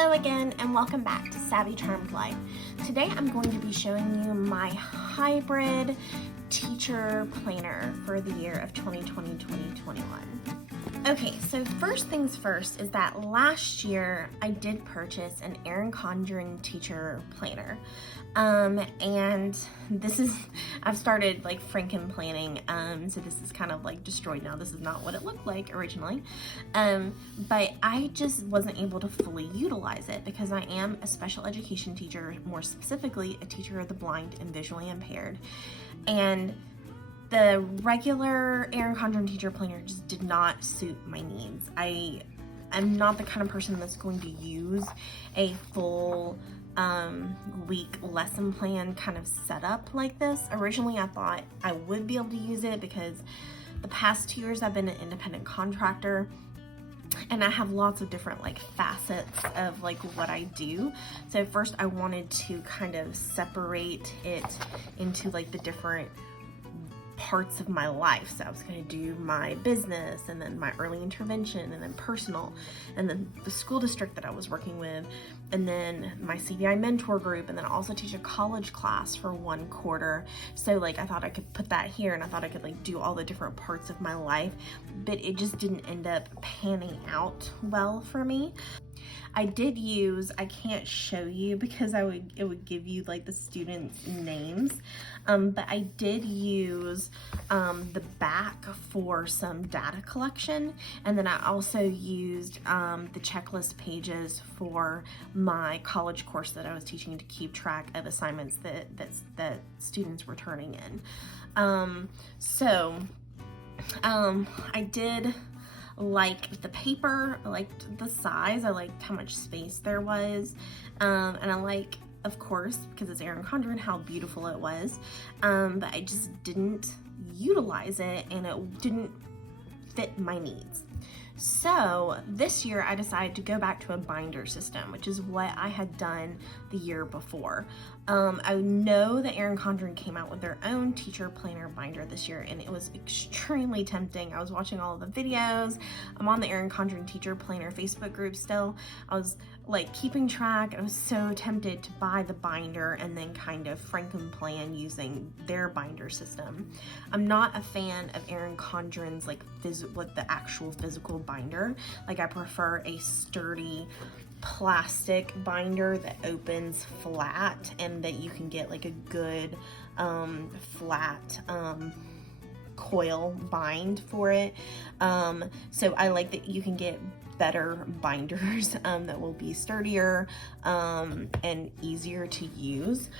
Hello again and welcome back to Savvy Charmed Life. Today I'm going to be showing you my hybrid teacher planner for the year of 2020-2021. Okay, so first things first is that last year I did purchase an Erin Condren teacher planner. And this is, I've started like frankenplanning, so this is kind of like destroyed now. This is not what it looked like originally. But I just wasn't able to fully utilize it because I am a special education teacher, more specifically a teacher of the blind and visually impaired. And the regular Erin Condren teacher planner just did not suit my needs. I'm not the kind of person that's going to use a full week lesson plan kind of setup like this. Originally I thought I would be able to use it because the past 2 years I've been an independent contractor and I have lots of different like facets of like what I do. So first I wanted to kind of separate it into like the different parts of my life. So I was going to do my business and then my early intervention and then personal and then the school district that I was working with and then my CDI mentor group and then also teach a college class for 1 quarter. So like I thought I could put that here and I thought I could like do all the different parts of my life, but it just didn't end up panning out well for me. I did use, I can't show you because it would give you like the students' names, but I did use the back for some data collection, and then I also used the checklist pages for my college course that I was teaching to keep track of assignments that students were turning in. I did like the paper, I liked the size, I liked how much space there was, and I like, of course, because it's Erin Condren, how beautiful it was, but I just didn't utilize it and it didn't fit my needs. So this year I decided to go back to a binder system, which is what I had done the year before. I know that Erin Condren came out with their own teacher planner binder this year and it was extremely tempting. I was watching all of the videos. I'm on the Erin Condren teacher planner Facebook group still. I was like keeping track. I was so tempted to buy the binder and then kind of frankenplan using their binder system. I'm not a fan of Erin Condren's like the actual physical binder. Like I prefer a sturdy plastic binder that opens flat and that you can get like a good flat coil bind for it. So I like that you can get better binders that will be sturdier and easier to use.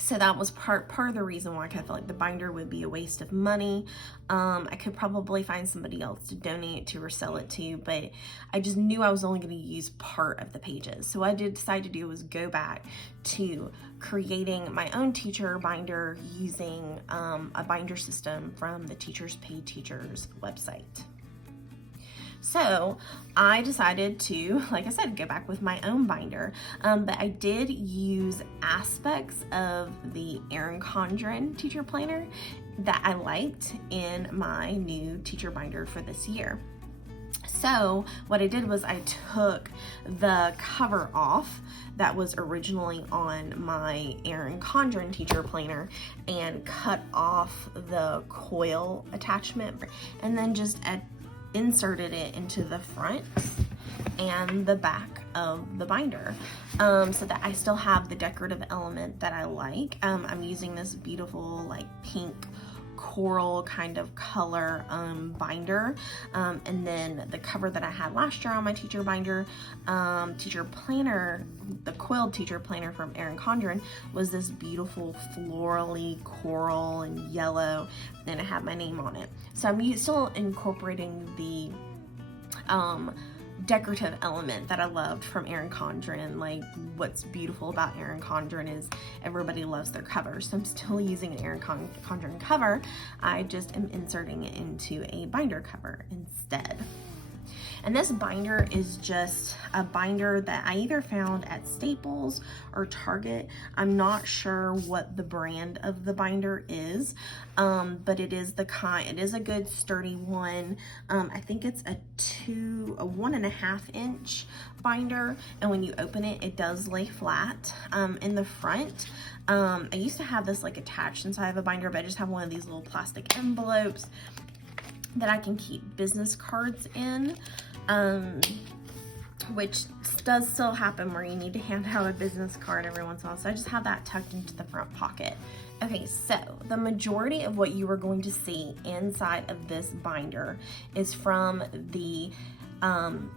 So that was part of the reason why I felt like the binder would be a waste of money. I could probably find somebody else to donate to or sell it to, but I just knew I was only going to use part of the pages. So what I did decide to do was go back to creating my own teacher binder using a binder system from the Teachers Pay Teachers website. So I decided to, like I said, go back with my own binder, but I did use aspects of the Erin Condren teacher planner that I liked in my new teacher binder for this year. So what I did was I took the cover off that was originally on my Erin Condren teacher planner and cut off the coil attachment and then just inserted it into the front and the back of the binder, so that I still have the decorative element that I like. I'm using this beautiful like pink coral kind of color binder, and then the cover that I had last year on my teacher binder, teacher planner, the coiled teacher planner from Erin Condren, was this beautiful florally coral and yellow, and it had my name on it. So I'm still incorporating the decorative element that I loved from Erin Condren. Like what's beautiful about Erin Condren is everybody loves their covers. So I'm still using an Erin Condren cover. I just am inserting it into a binder cover instead. And this binder is just a binder that I either found at Staples or Target. I'm not sure what the brand of the binder is, but it is a good sturdy one. I think it's a 1.5 inch binder, and when you open it, it does lay flat. In the front, I used to have this like attached inside of a binder, but I just have one of these little plastic envelopes that I can keep business cards in, which does still happen where you need to hand out a business card every once in a while. So I just have that tucked into the front pocket. Okay, so the majority of what you are going to see inside of this binder is from the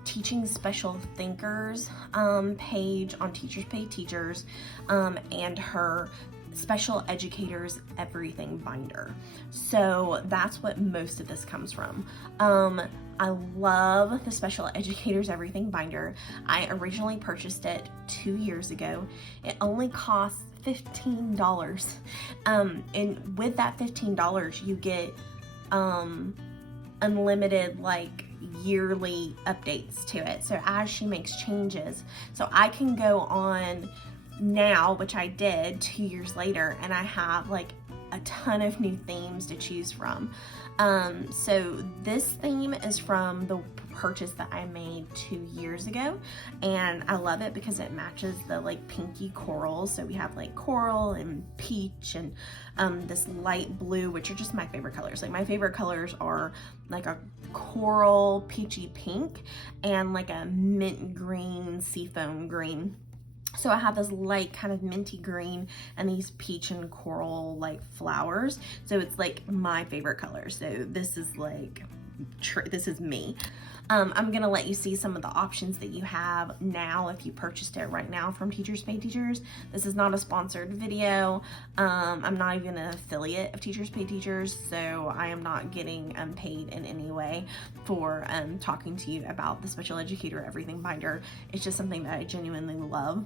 Teaching Special Thinkers page on Teachers Pay Teachers, and her Special Educators Everything binder. So that's what most of this comes from. I love the Special Educators Everything binder. I originally purchased it 2 years ago. It only costs $15. And with that $15, you get unlimited like yearly updates to it. So as she makes changes, so I can go on now, which I did 2 years later, and I have like a ton of new themes to choose from. So this theme is from the purchase that I made 2 years ago, and I love it because it matches the like pinky corals. So we have like coral and peach and this light blue, which are just my favorite colors. Like my favorite colors are like a coral peachy pink and like a mint green, seafoam green. So I have this light kind of minty green and these peach and coral like flowers. So it's like my favorite color. So this is like, this is me. I'm gonna let you see some of the options that you have now if you purchased it right now from Teachers Pay Teachers. This is not a sponsored video. I'm not even an affiliate of Teachers Pay Teachers, so I am not getting paid in any way for talking to you about the Special Educator Everything binder. It's just something that I genuinely love.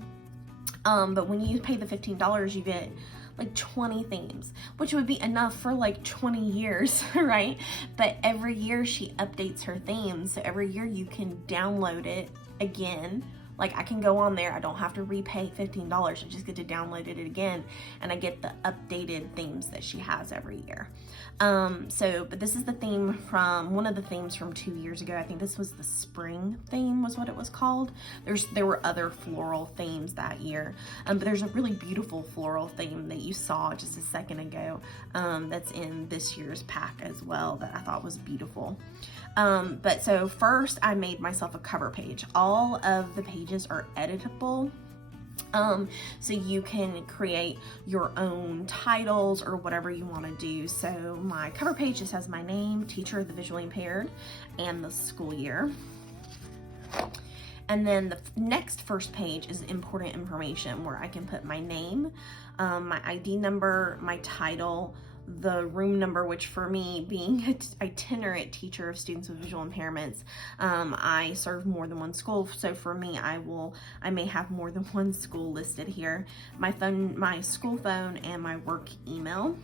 But when you pay the $15, you get like 20 themes, which would be enough for like 20 years, right? But every year she updates her themes. So every year you can download it again. Like I can go on there, I don't have to repay $15, I just get to download it again, and I get the updated themes that she has every year. But this is the theme from, one of the themes from 2 years ago. I think this was the spring theme was what it was called. There were other floral themes that year, but there's a really beautiful floral theme that you saw just a second ago that's in this year's pack as well that I thought was beautiful. But so first I made myself a cover page. All of the pages are editable. So you can create your own titles or whatever you want to do. So my cover page just has my name, teacher of the visually impaired, and the school year. And then the next first page is important information where I can put my name, my ID number, my title, the room number, which for me, being an itinerant teacher of students with visual impairments, I serve more than one school. So for me, I may have more than one school listed here. My phone, my school phone, and my work email.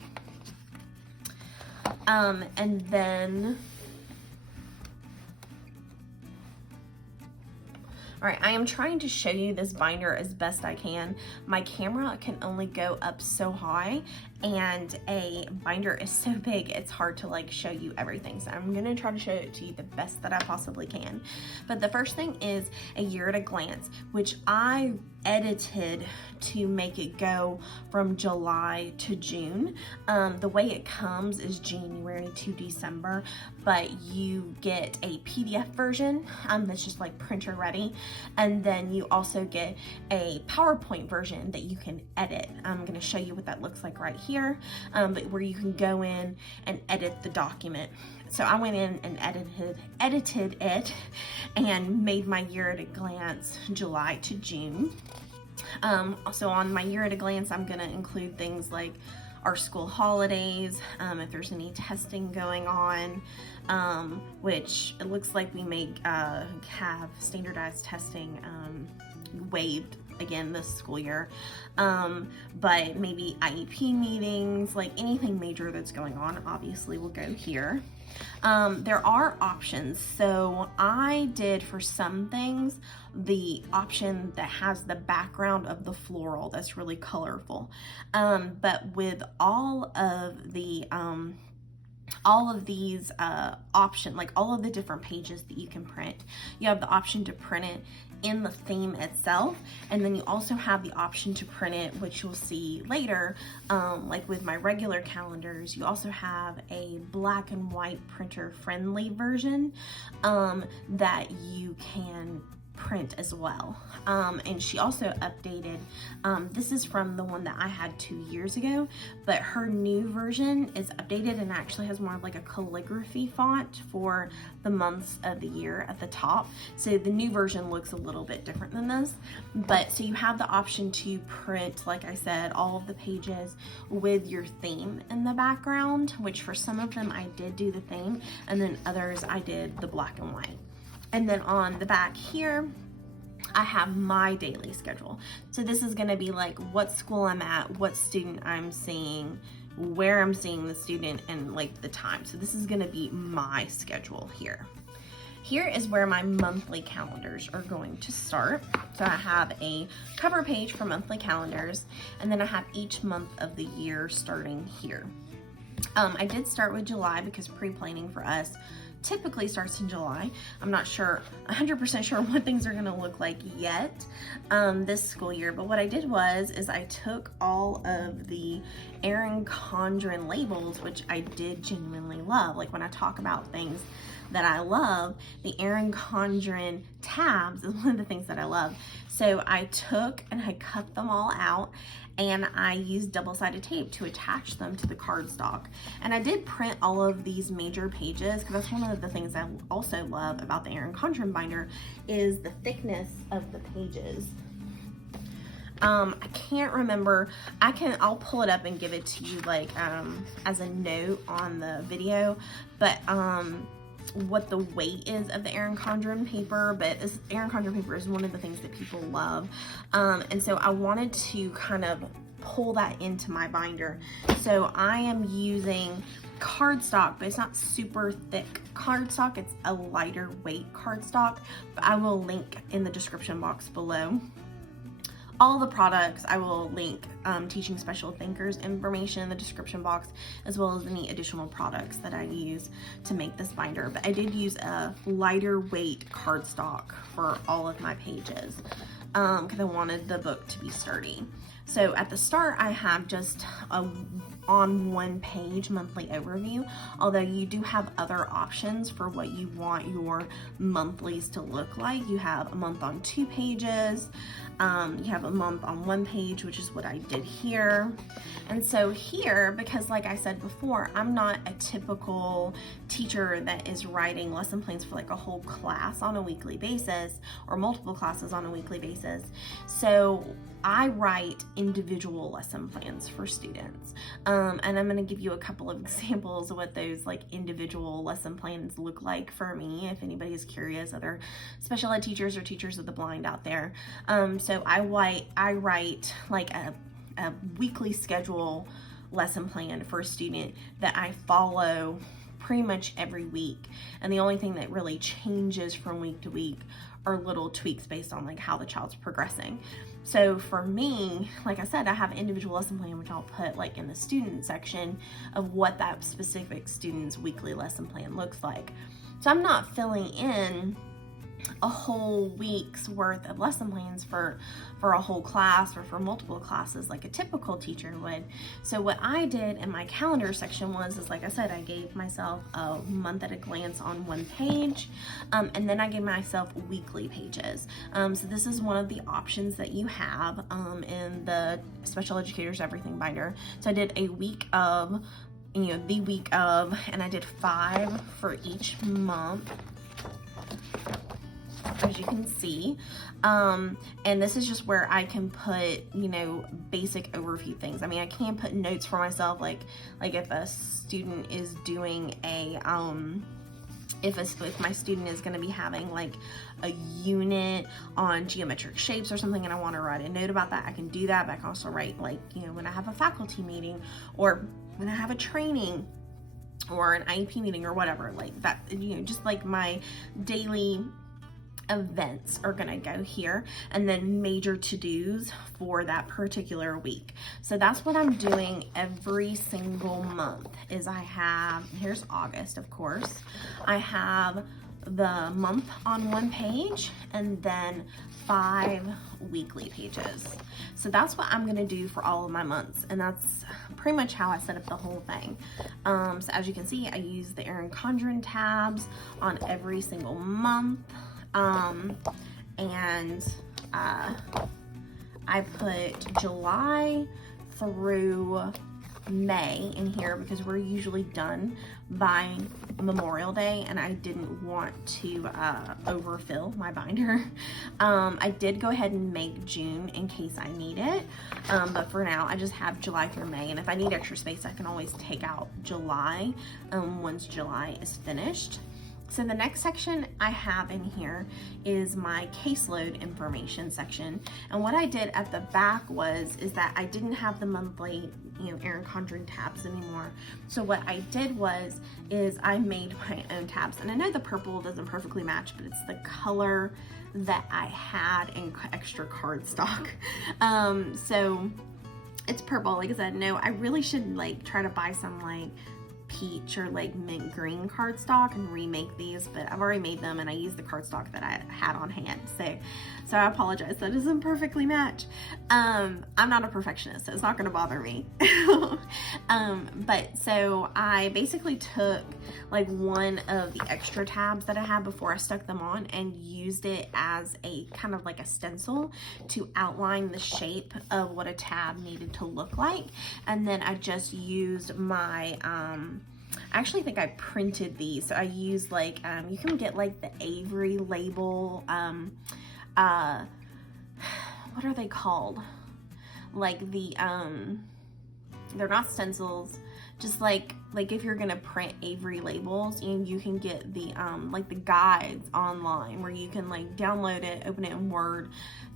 And then, all right, I am trying to show you this binder as best I can. My camera can only go up so high, and a binder is so big, it's hard to like show you everything. So I'm gonna try to show it to you the best that I possibly can. But the first thing is a year at a glance, which I edited to make it go from July to June. The way it comes is January to December, but you get a PDF version that's just like printer ready, and then you also get a PowerPoint version that you can edit. I'm going to show you what that looks like right here, but where you can go in and edit the document. So I went in and edited it and made my year at a glance July to June. So on my year at a glance, I'm going to include things like our school holidays, if there's any testing going on, which it looks like we may have standardized testing waived again this school year, but maybe IEP meetings, like anything major that's going on, obviously will go here. There are options. So I did, for some things, the option that has the background of the floral that's really colorful. But with all of these options, like all of the different pages that you can print, you have the option to print it in the theme itself, and then you also have the option to print it, which you'll see later, like with my regular calendars. You also have a black and white printer friendly version that you can print as well. And she also updated, this is from the one that I had 2 years ago, but her new version is updated and actually has more of like a calligraphy font for the months of the year at the top. So the new version looks a little bit different than this, but so you have the option to print, like I said, all of the pages with your theme in the background, which for some of them I did do the theme, and then others I did the black and white. And then on the back here, I have my daily schedule. So this is going to be like what school I'm at, what student I'm seeing, where I'm seeing the student, and like the time. So this is going to be my schedule here. Here is where my monthly calendars are going to start. So I have a cover page for monthly calendars, and then I have each month of the year starting here. I did start with July because pre-planning for us typically starts in July. I'm not 100% sure what things are gonna look like yet this school year, but what I did is I took all of the Erin Condren labels, which I did genuinely love. Like when I talk about things that I love, the Erin Condren tabs is one of the things that I love. So I took and I cut them all out, and I used double-sided tape to attach them to the cardstock. And I did print all of these major pages, because that's one of the things I also love about the Erin Condren binder is the thickness of the pages. I can't remember, I'll pull it up and give it to you like as a note on the video, but what the weight is of the Erin Condren paper, but this Erin Condren paper is one of the things that people love. And so I wanted to kind of pull that into my binder. So I am using cardstock, but it's not super thick cardstock. It's a lighter weight cardstock, but I will link in the description box below all the products. I will link Teaching Special Thinkers information in the description box, as well as any additional products that I use to make this binder. But I did use a lighter weight cardstock for all of my pages because I wanted the book to be sturdy. So at the start, I have just a on one page monthly overview, although you do have other options for what you want your monthlies to look like. You have a month on 2 pages, you have a month on 1 page, which is what I did here. And so here, because like I said before, I'm not a typical teacher that is writing lesson plans for like a whole class on a weekly basis or multiple classes on a weekly basis. So I write individual lesson plans for students. And I'm going to give you a couple of examples of what those like individual lesson plans look like for me, if anybody is curious, other special ed teachers or teachers of the blind out there. So I write like a weekly schedule lesson plan for a student that I follow pretty much every week. And the only thing that really changes from week to week are little tweaks based on like how the child's progressing. So for me, like I said, I have an individual lesson plan, which I'll put like in the student section of what that specific student's weekly lesson plan looks like. So I'm not filling in a whole week's worth of lesson plans for a whole class or for multiple classes like a typical teacher would. So what I did in my calendar section is like I said, I gave myself a month at a glance on 1 page, and then I gave myself weekly pages. So this is one of the options that you have in the Special Educators Everything binder. So I did a week of, the week of, and I did 5 for each month, as you can see. And this is just where I can put, basic overview things. I mean, I can put notes for myself, like if a student is doing a if my student is going to be having like a unit on geometric shapes or something and I want to write a note about that, I can do that. But I can also write, like, you know, when I have a faculty meeting or when I have a training or an IEP meeting or whatever, like that, you know, just like my daily events are gonna go here, and then major to-dos for that particular week. So that's what I'm doing every single month. Is I have, here's August, of course, I have the month on one page and then 5 weekly pages. So that's what I'm gonna do for all of my months, and that's pretty much how I set up the whole thing. So as you can see, I use the Erin Condren tabs on every single month. I put July through May in here because we're usually done by Memorial Day and I didn't want to overfill my binder. I did go ahead and make June in case I need it, but for now I just have July through May, and if I need extra space I can always take out July once July is finished. So the next section I have in here is my caseload information section. And what I did at the back is that I didn't have the monthly, you know, Erin Condren tabs anymore. So what I did is I made my own tabs. And I know the purple doesn't perfectly match, but it's the color that I had in extra cardstock. So it's purple. Like I said, no, I really should like try to buy some like peach or like mint green cardstock and remake these, but I've already made them and I used the cardstock that I had on hand, so I apologize that doesn't perfectly match. I'm not a perfectionist, so it's not going to bother me. But so I basically took like one of the extra tabs that I had before I stuck them on and used it as a kind of like a stencil to outline the shape of what a tab needed to look like. And then I just used my I actually think I printed these. So I used like, you can get like the Avery label, what are they called? Like the, they're not stencils, just like if you're gonna print Avery labels, and you can get the, like the guides online where you can like download it, open it in Word,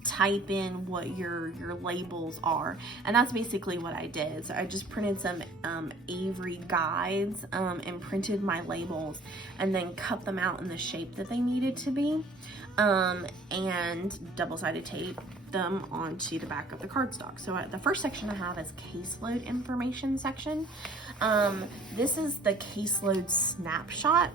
type in what your labels are, and that's basically what I did. So I just printed some Avery guides and printed my labels and then cut them out in the shape that they needed to be, and double-sided tape them onto the back of the cardstock. So the first section I have is caseload information section. This is the caseload snapshot,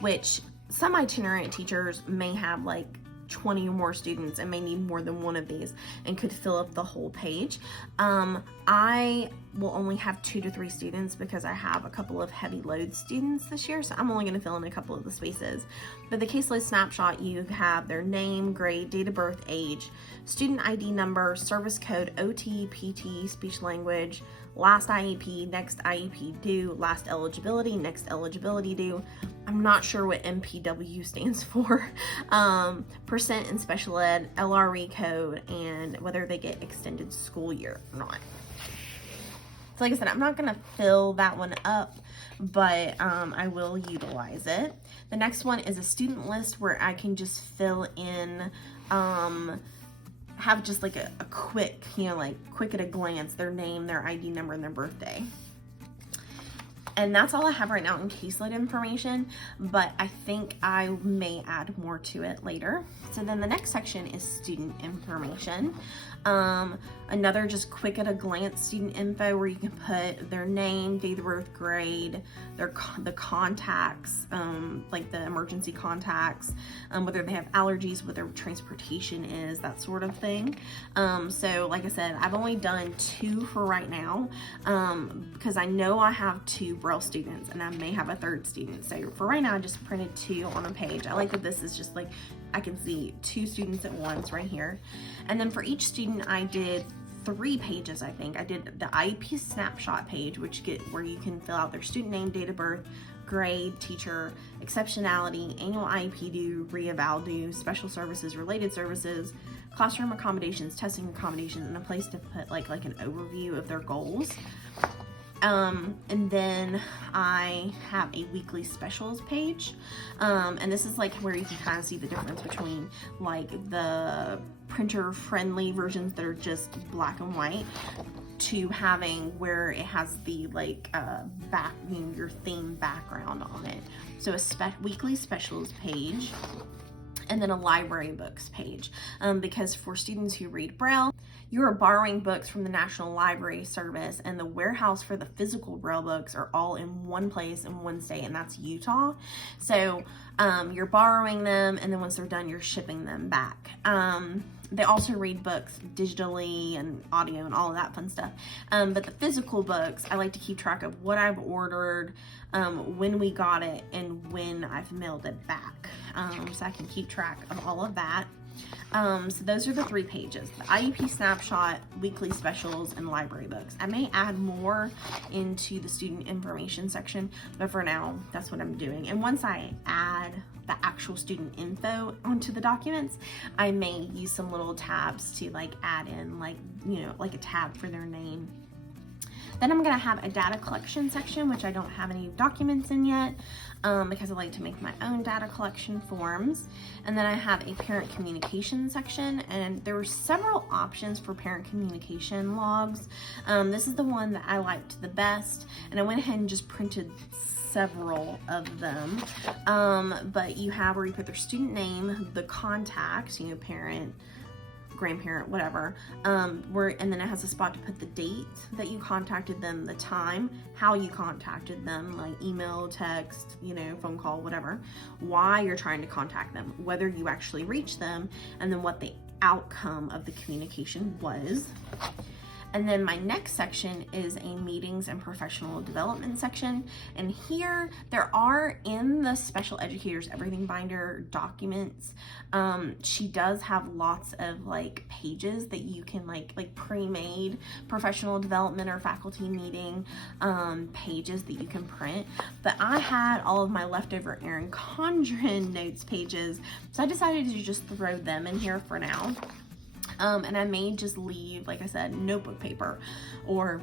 which some itinerant teachers may have like 20 or more students and may need more than one of these and could fill up the whole page. I will only have 2 to 3 students because I have a couple of heavy load students this year, so I'm only going to fill in a couple of the spaces. But the caseload snapshot, you have their name, grade, date of birth, age, student ID number, service code, OT, PT, speech language, last IEP, next IEP due, last eligibility, next eligibility due. I'm not sure what MPW stands for, percent in special ed, LRE code, and whether they get extended school year or not. So like I said, I'm not gonna fill that one up, but I will utilize it. The next one is a student list where I can just fill in, have just like a quick, you know, like quick at a glance, their name, their ID number, and their birthday. And that's all I have right now in caseload information, but I think I may add more to it later. So then the next section is student information. Another just quick at a glance student info where you can put their name, date of birth, grade, the contacts, like the emergency contacts, whether they have allergies, what their transportation is, that sort of thing. So like I said, I've only done 2 for right now, because I know I have 2 Braille students and I may have a 3rd student. So for right now, I just printed 2 on a page. I like that this is just like, I can see 2 students at once right here. And then for each student, I did 3 pages, I think. I did the IEP snapshot page, where you can fill out their student name, date of birth, grade, teacher, exceptionality, annual IEP due, re-eval due, special services, related services, classroom accommodations, testing accommodations, and a place to put like an overview of their goals. And then I have a weekly specials page. And this is like where you can kind of see the difference between like the printer friendly versions that are just black and white to having where it has the like back, you know, your theme background on it. So a weekly specials page, and then a library books page, because for students who read Braille, you are borrowing books from the National Library Service, and the warehouse for the physical Braille books are all in one place in one state, and that's Utah. So you're borrowing them, and then once they're done, you're shipping them back. They also read books digitally and audio and all of that fun stuff. But the physical books, I like to keep track of what I've ordered, when we got it, and when I've mailed it back. So I can keep track of all of that. So those are the 3 pages: the IEP snapshot, weekly specials, and library books. I may add more into the student information section, but for now, that's what I'm doing. And once I add the actual student info onto the documents, I may use some little tabs to like add in, like, you know, like a tab for their name. Then I'm gonna have a data collection section, which I don't have any documents in yet, because I like to make my own data collection forms. And then I have a parent communication section, and there were several options for parent communication logs. This is the one that I liked the best, and I went ahead and just printed several of them. But you have where you put their student name, the contacts, you know, parent, grandparent, whatever, and then it has a spot to put the date that you contacted them, the time, how you contacted them, like email, text, you know, phone call, whatever, why you're trying to contact them, whether you actually reach them, and then what the outcome of the communication was. And then my next section is a meetings and professional development section. And here there are, in the Special Educators Everything Binder documents, she does have lots of like pages that you can like pre-made professional development or faculty meeting pages that you can print. But I had all of my leftover Erin Condren notes pages, so I decided to just throw them in here for now. And I may just leave, like I said, notebook paper or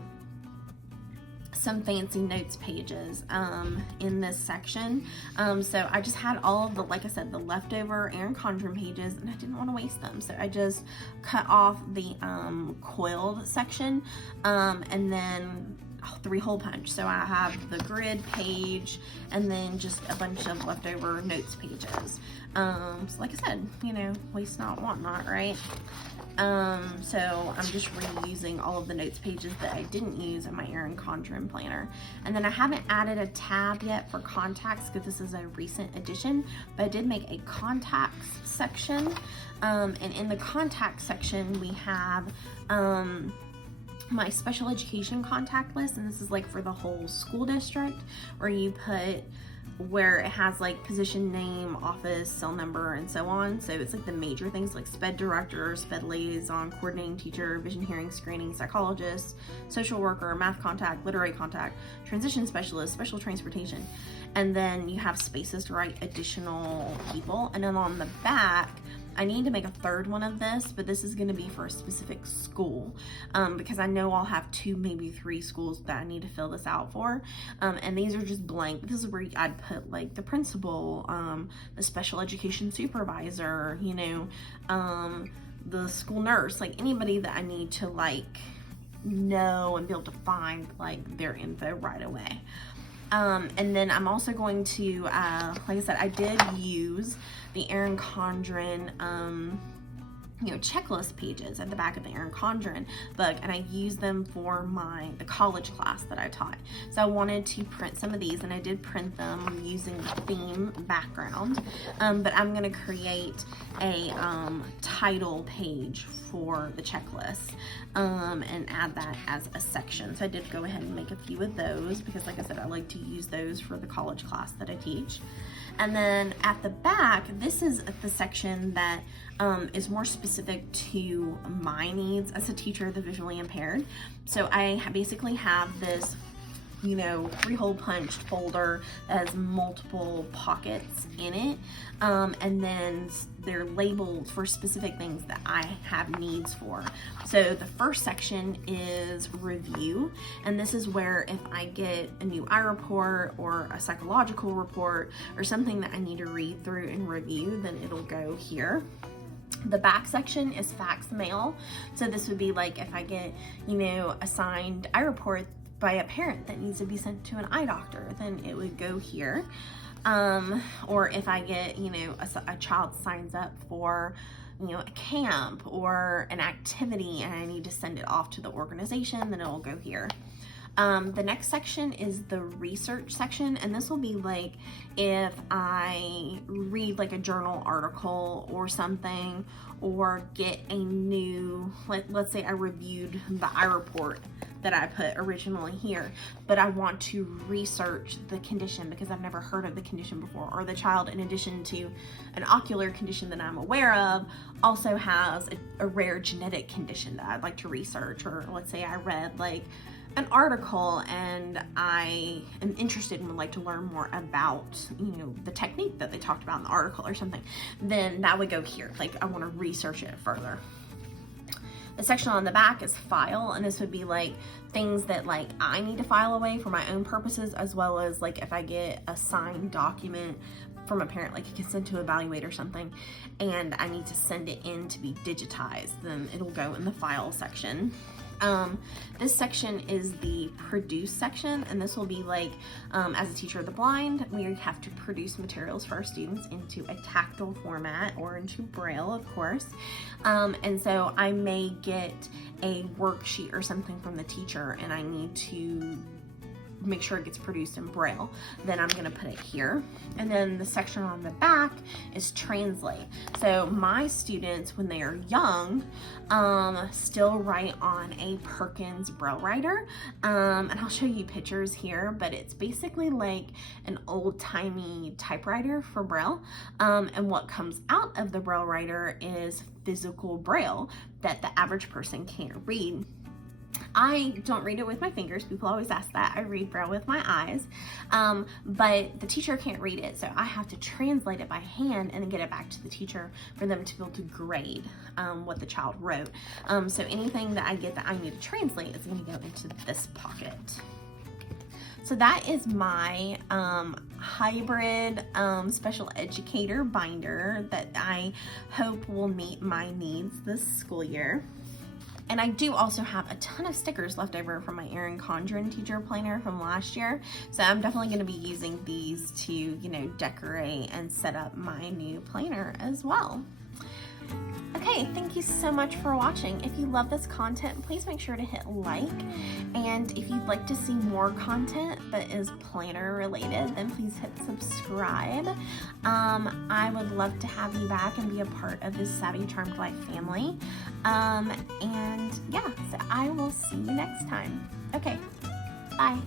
some fancy notes pages in this section. So I just had all of the, like I said, the leftover Erin Condren pages, and I didn't want to waste them. So I just cut off the coiled section, and then 3 hole punch. So I have the grid page and then just a bunch of leftover notes pages. So like I said, you know, waste not, want not, right? So I'm just reusing all of the notes pages that I didn't use in my Erin Condren planner. And then I haven't added a tab yet for contacts because this is a recent addition, but I did make a contacts section. And in the contacts section, we have my special education contact list, and this is like for the whole school district, where you put where it has like position name, office, cell number, and so on. So it's like the major things like SPED director, SPED liaison, coordinating teacher, vision hearing screening psychologist, social worker, math contact, literary contact, transition specialist, special transportation. And then you have spaces to write additional people. And then on the back, I need to make a 3rd one of this, but this is going to be for a specific school, because I know I'll have 2, maybe 3 schools that I need to fill this out for. And these are just blank. This is where I'd put like the principal, the special education supervisor, you know, the school nurse, like anybody that I need to like know and be able to find like their info right away. And then I'm also going to, like I said, I did use the Erin Condren, you know, checklist pages at the back of the Erin Condren book, and I used them for the college class that I taught. So I wanted to print some of these, and I did print them using the theme background. But I'm going to create a title page for the checklist, and add that as a section. So I did go ahead and make a few of those because, like I said, I like to use those for the college class that I teach. And then at the back, this is the section that is more specific to my needs as a teacher of the visually impaired. So I basically have this 3-hole punched folder that has multiple pockets in it, and then they're labeled for specific things that I have needs for. So the first section is review, and this is where if I get a new eye report or a psychological report or something that I need to read through and review, then it'll go here. The back section is fax mail. So this would be like if I get, a signed eye report by a parent that needs to be sent to an eye doctor, then it would go here. Or if I get, a child signs up for, a camp or an activity and I need to send it off to the organization, then it'll go here. The next section is the research section, and this will be like if I read like a journal article or something, or get a new, let's say I reviewed the eye report that I put originally here, but I want to research the condition because I've never heard of the condition before, or the child, in addition to an ocular condition that I'm aware of, also has a rare genetic condition that I'd like to research. Or let's say I read like an article and I am interested and would like to learn more about, the technique that they talked about in the article or something, then that would go here. Like I want to research it further. The section on the back is file, and this would be like things that like I need to file away for my own purposes, as well as like if I get a signed document from a parent, like a consent to evaluate or something, and I need to send it in to be digitized, then it'll go in the file section. This section is the produce section, and this will be like, as a teacher of the blind, we have to produce materials for our students into a tactile format or into Braille, of course. And so I may get a worksheet or something from the teacher and I need to make sure it gets produced in Braille, then I'm gonna put it here. And then the section on the back is translate. So my students, when they are young, still write on a Perkins Braille writer. And I'll show you pictures here, but it's basically like an old-timey typewriter for Braille. And what comes out of the Braille writer is physical Braille that the average person can't read. I don't read it with my fingers. People always ask that. I read Braille with my eyes, but the teacher can't read it, so I have to translate it by hand and then get it back to the teacher for them to be able to grade what the child wrote. So anything that I get that I need to translate is going to go into this pocket. So that is my hybrid special educator binder that I hope will meet my needs this school year. And I do also have a ton of stickers left over from my Erin Condren teacher planner from last year. So I'm definitely going to be using these to, decorate and set up my new planner as well. Okay, thank you so much for watching. If you love this content, please make sure to hit like. And if you'd like to see more content that is planner related, then please hit subscribe. I would love to have you back and be a part of this Savvy Charmed Life family. And yeah, so I will see you next time. Okay, bye.